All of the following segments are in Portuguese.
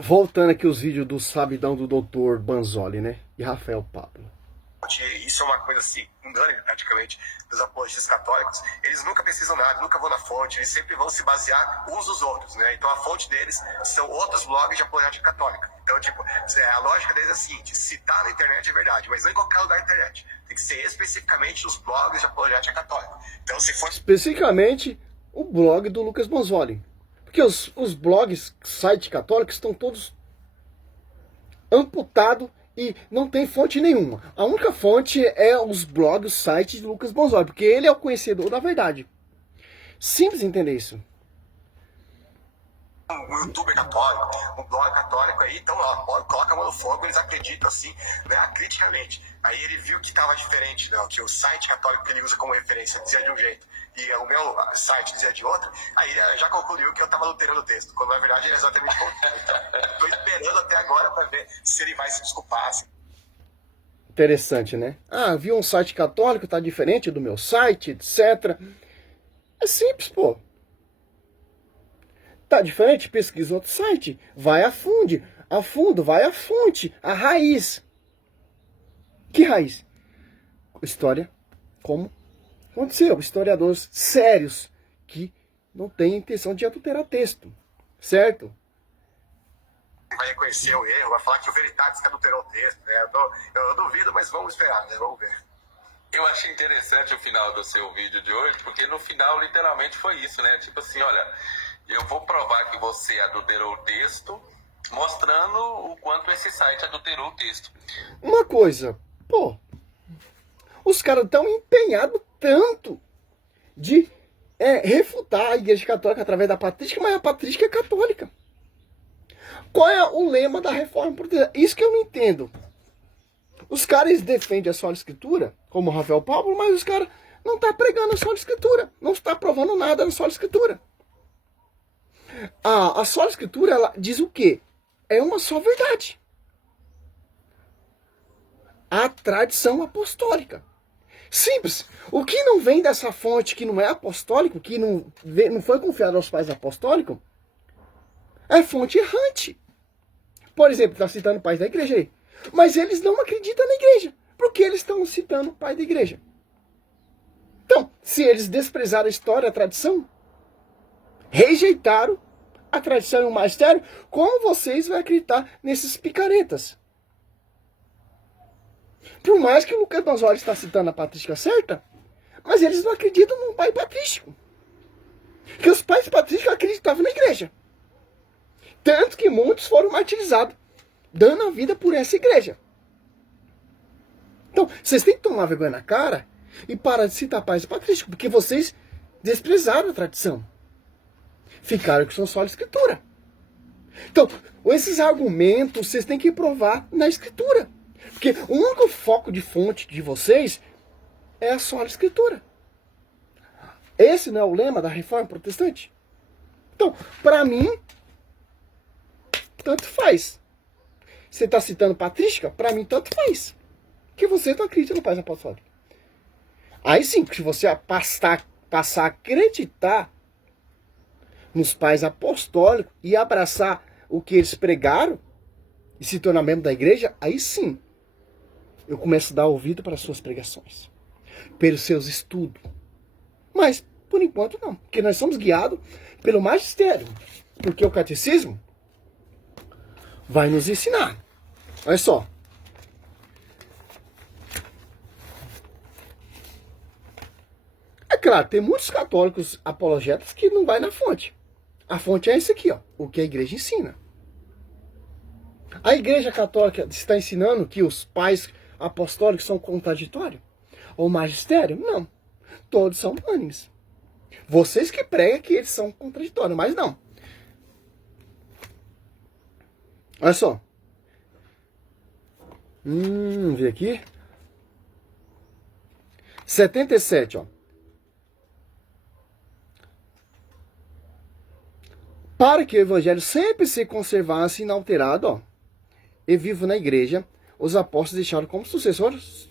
Voltando aqui os vídeos do sabidão do Dr. Banzoli, né? E Rafael Pablo. Isso é uma coisa assim, unânime praticamente, dos apologistas católicos. Eles nunca pesquisam nada, nunca vão na fonte, eles sempre vão se basear uns nos outros, né? Então a fonte deles são outros blogs de apologética católica. Então, tipo, a lógica deles é a seguinte: se tá na internet é verdade, mas não em qualquer lugar da internet. Tem que ser especificamente nos blogs de apologética católica. Então, se for Especificamente o blog do Lucas Banzoli. Porque os blogs, sites católicos, estão todos amputados e não tem fonte nenhuma. A única fonte é os blogs, os sites de Lucas Banzoli, porque ele é o conhecedor da verdade. Simples entender isso. um youtuber católico, um blog católico aí, então ó, coloca a mão no fogo, eles acreditam assim, né, criticamente. Aí ele viu que estava diferente, né, que o site católico que ele usa como referência dizia de um jeito e o meu site dizia de outro, aí já concluiu que eu estava alterando o texto, quando na verdade é exatamente o contrário. Então, estou esperando até agora para ver se ele vai se desculpar. Assim. Interessante, né? Ah, vi um site católico, tá diferente do meu site, etc. É simples, pô. Tá diferente? Pesquisa outro site. Vai a fundo, vai a fonte, a raiz. Que raiz? História como aconteceu. Historiadores sérios que não têm intenção de adulterar texto. Certo? Vai reconhecer o erro, vai falar que o Veritatis que adulterou o texto. Né? Eu duvido, mas vamos esperar, né? Vamos ver. Eu achei interessante o final do seu vídeo de hoje, porque no final literalmente foi isso, né? Tipo assim, olha, eu vou provar que você adulterou o texto, mostrando o quanto esse site adulterou o texto. Uma coisa, pô, os caras estão empenhados tanto de refutar a Igreja Católica através da patrística, mas a patrística é católica. Qual é o lema da reforma protestante? Isso que eu não entendo. Os caras defendem a sola escritura, como o Rafael Pablo, mas os caras não estão pregando a sola escritura. Não está provando nada na sola escritura. A sola escritura, ela diz o quê? É uma só verdade. A tradição apostólica. Simples. O que não vem dessa fonte que não é apostólico, que não foi confiado aos pais apostólicos, é fonte errante. Por exemplo, está citando pais da igreja aí. Mas eles não acreditam na igreja. Porque eles estão citando o pai da igreja. Então, se eles desprezaram a história, a tradição, rejeitaram a tradição e o magistério, como vocês vão acreditar nesses picaretas? Por mais que o Lucas Banzoli está citando a patrística certa, mas eles não acreditam no pai patrístico. Porque os pais patrísticos acreditavam na igreja. Tanto que muitos foram martirizados, dando a vida por essa igreja. Então, vocês têm que tomar vergonha na cara e parar de citar pais patrísticos, porque vocês desprezaram a tradição. Ficaram com sua escritura. Então, esses argumentos vocês têm que provar na escritura. Porque o único foco de fonte de vocês é a sola escritura. Esse não é o lema da reforma protestante? Então, para mim, tanto faz. Você está citando patrística? Para mim, tanto faz. Que você não acredita no pai apostólico. Aí sim, se você passar a acreditar nos pais apostólicos e abraçar o que eles pregaram e se tornar membro da igreja, aí sim eu começo a dar ouvido para as suas pregações, pelos seus estudos. Mas, por enquanto, não. Porque nós somos guiados pelo magistério. Porque o catecismo vai nos ensinar. Olha só. É claro, tem muitos católicos apologetas que não vai na fonte. A fonte é esse aqui, ó, o que a igreja ensina. A igreja católica está ensinando que os pais apostólicos são contraditórios? O magistério? Não. Todos são unânimes. Vocês que pregam que eles são contraditórios, mas não. Olha só. Vamos ver aqui. 77, ó. Para que o evangelho sempre se conservasse inalterado, ó, e vivo na igreja, os apóstolos deixaram como sucessores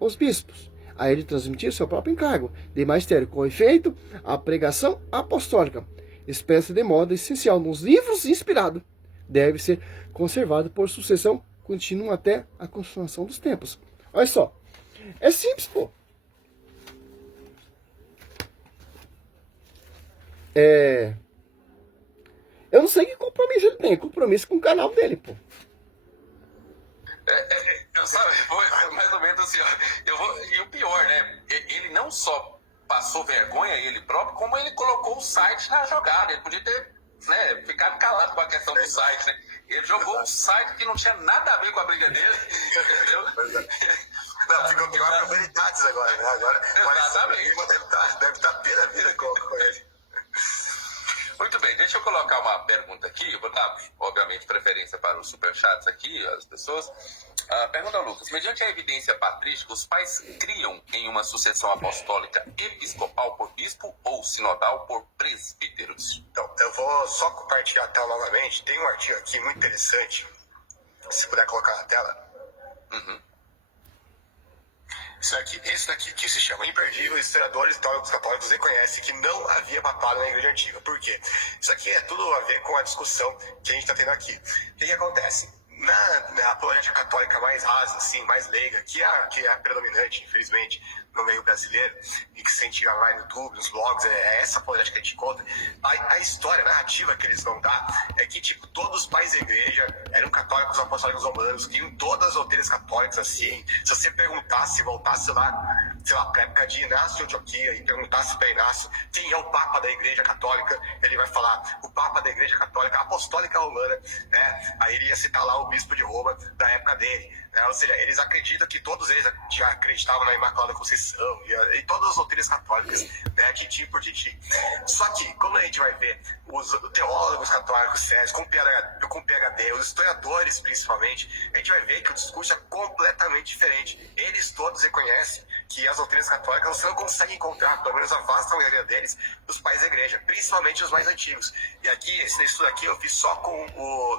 os bispos. A ele transmitir seu próprio encargo de magistério, com efeito, a pregação apostólica, expressa de modo essencial nos livros inspirados deve ser conservado por sucessão contínua até a consumação dos tempos. Olha só, é simples, pô. Eu não sei que compromisso ele tem, compromisso com o canal dele, pô. Sabe, foi mais ou menos assim, ó. E o pior, né? Ele não só passou vergonha ele próprio, como ele colocou o site na jogada. Ele podia ter, né, ficado calado com a questão do site, né? Ele jogou um site que não tinha nada a ver com a briga dele, entendeu? Não, ficou pior para Veritatis agora, né? Agora deve estar pé da vida com ele. Muito bem, deixa eu colocar uma pergunta aqui. Eu vou dar, obviamente, preferência para os superchats aqui, as pessoas. Pergunta ao Lucas. Mediante a evidência patrística, os pais criam em uma sucessão apostólica episcopal por bispo ou sinodal por presbíteros? Então, eu vou só compartilhar a tela novamente. Tem um artigo aqui muito interessante. Se puder colocar na tela. Uhum. Esse daqui, que se chama Imperdível, historiadores e teólogos católicos reconhecem que não havia papado na Igreja Antiga. Por quê? Isso aqui é tudo a ver com a discussão que a gente está tendo aqui. O que acontece? Na apologética católica mais rasa, assim, mais leiga, que é a predominante, infelizmente, no meio brasileiro, e que se incentiva mais no YouTube, nos blogs, é essa apologética que a gente conta. A história, a narrativa que eles vão dar é que, tipo, todos os pais da igreja eram católicos apostólicos romanos, que em todas as doutrinas católicas, assim, se você perguntasse, voltasse lá, sei lá, pra época de Inácio de Antioquia, e perguntasse para Inácio quem é o Papa da Igreja Católica, ele vai falar o Papa da Igreja Católica Apostólica Romana, né? Aí ele ia citar lá o Bispo de Roma da época dele, né? Ou seja, eles acreditam que todos eles já acreditavam na Imaculada Conceição e todas as doutrinas católicas, né? Titi por titi. Só que, como a gente vai ver, os teólogos católicos sérios, com PhD, os historiadores principalmente, a gente vai ver que o discurso é completamente diferente. Eles todos reconhecem que as doutrinas católicas você não consegue encontrar, pelo menos a vasta maioria deles, dos pais da igreja, principalmente os mais antigos. E aqui, esse estudo aqui eu fiz só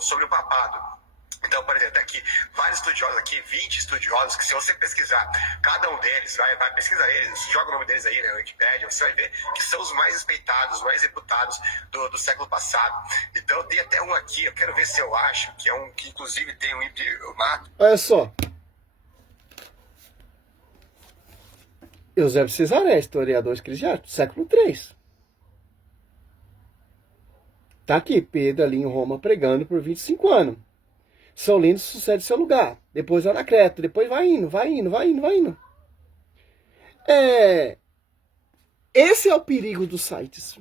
sobre o papado. Então, por exemplo, aqui, vários estudiosos aqui, 20 estudiosos, que se você pesquisar cada um deles, vai pesquisar eles, joga o nome deles aí na Wikipédia, você vai ver que são os mais respeitados, os mais reputados do século passado. Então, tem até um aqui, eu quero ver se eu acho, que é um que inclusive tem um eu mato. Olha só. Eusébio Cesaré, historiador eclesiástico, século III. Tá aqui, Pedro ali em Roma pregando por 25 anos. São Lino sucede seu lugar. Depois Anacleto. Depois vai indo. Esse é o perigo dos sites.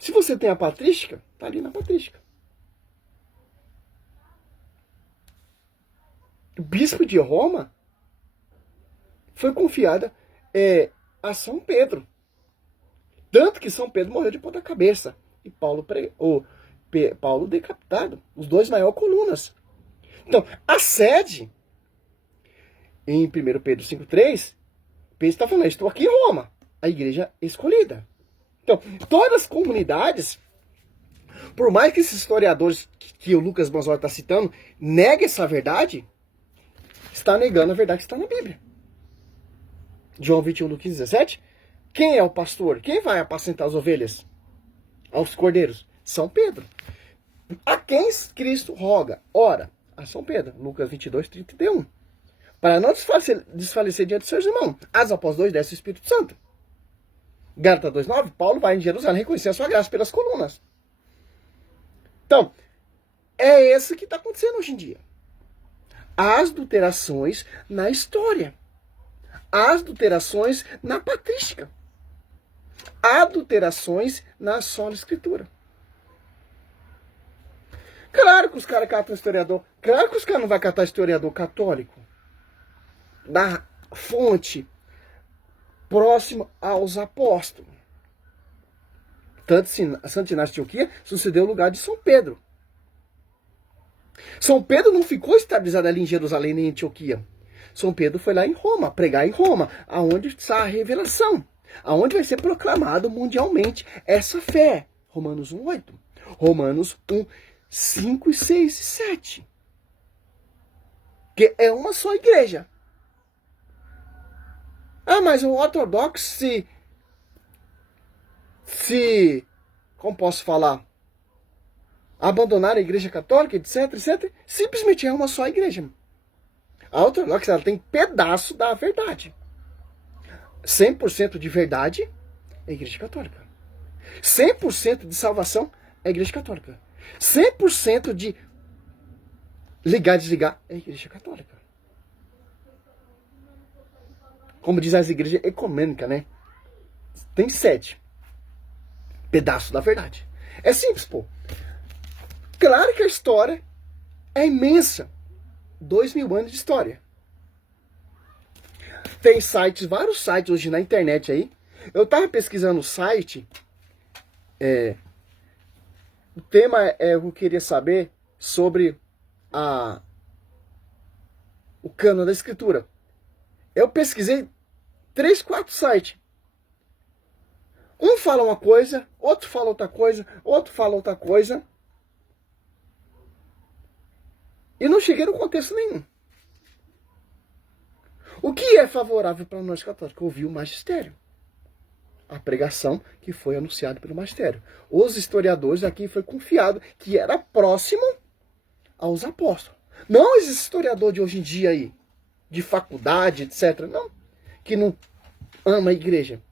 Se você tem a patrística, tá ali na patrística. O bispo de Roma foi confiada a São Pedro. Tanto que São Pedro morreu de ponta cabeça. E Paulo decapitado, os dois maiores colunas. Então, a sede, em 1 Pedro 5,3, Pedro está falando, estou aqui em Roma, a igreja escolhida. Então, todas as comunidades, por mais que esses historiadores que o Lucas Manzotti está citando, neguem essa verdade, está negando a verdade que está na Bíblia. João 21, 15, 17, quem é o pastor? Quem vai apacentar as ovelhas? Aos cordeiros? São Pedro. A quem Cristo roga? Ora, a São Pedro. Lucas 22, 31. Para não desfalecer diante dos seus irmãos. Atos após 2, desce o Espírito Santo. Gálatas 2,9, Paulo vai em Jerusalém reconhecer a sua graça pelas colunas. Então, é isso que está acontecendo hoje em dia. As adulterações na história. As adulterações na patrística. Adulterações na sola escritura. Claro que os caras catam historiador. Claro que os caras não vão catar historiador católico. Da fonte próxima aos apóstolos. Tanto Santo Inácio de Antioquia sucedeu o lugar de São Pedro. São Pedro não ficou estabilizado ali em Jerusalém nem em Antioquia. São Pedro foi lá em Roma, pregar em Roma, aonde está a revelação. Aonde vai ser proclamado mundialmente essa fé. Romanos 1,8. Romanos 1, 5, 6 e 7. Que é uma só igreja. Ah, mas o ortodoxo como posso falar? abandonaram a igreja católica, etc, etc, simplesmente é uma só igreja. A ortodoxa, ela tem pedaço da verdade. 100% de verdade é a igreja católica. 100% de salvação é a igreja católica. 100% de ligar e desligar é a igreja católica. Como diz as igrejas ecumênicas, né? Tem 7 pedaços da verdade. É simples, pô. Claro que a história é imensa. 2000 anos de história. Tem sites, vários sites hoje na internet aí. Eu tava pesquisando o site. O tema eu queria saber sobre o cano da escritura. Eu pesquisei 3, 4 sites. Um fala uma coisa, outro fala outra coisa, outro fala outra coisa. E não cheguei no contexto nenhum. O que é favorável para nós católicos? Ouvir o magistério. A pregação que foi anunciada pelo magistério. Os historiadores aqui foi confiado que era próximo aos apóstolos. Não esse historiador de hoje em dia aí, de faculdade, etc. Não. Que não ama a igreja.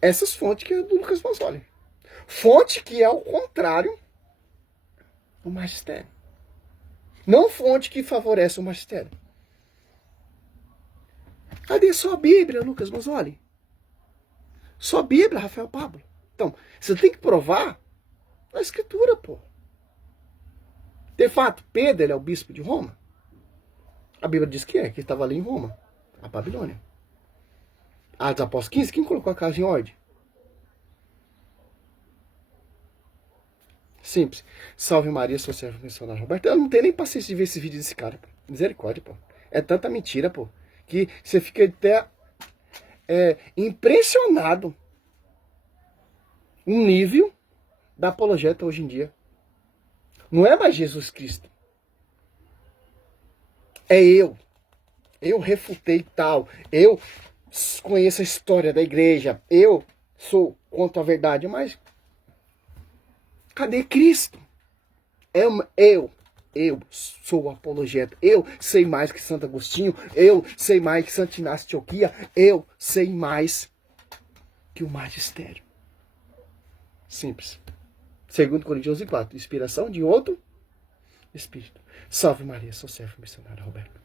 Essas fontes que é do Lucas Mazzoli. Fonte que é o contrário do magistério. Não fonte que favorece o magistério. Cadê só a Bíblia, Lucas Mazzoli? Só a Bíblia, Rafael Pablo. Então, você tem que provar na escritura, pô. De fato, Pedro ele é o bispo de Roma. A Bíblia diz que ele estava ali em Roma, a Babilônia. Atos Apóstolos 15, quem colocou a casa em ordem? Simples. Salve Maria, sou servo missionário Roberto. Eu não tenho nem paciência de ver esse vídeo desse cara, pô. Misericórdia, pô. É tanta mentira, pô, que você fica até impressionado um nível da apologeta hoje em dia. Não é mais Jesus Cristo. É eu. Eu refutei tal. Eu conheço a história da igreja. Eu sou contra a verdade. Mas cadê Cristo? Eu sou o apologeta. Eu sei mais que Santo Agostinho. Eu sei mais que Santo Inácio de Antioquia. Eu sei mais que o magistério. Simples. 2 Coríntios 4. Inspiração de outro Espírito. Salve Maria, sou servo missionário Roberto.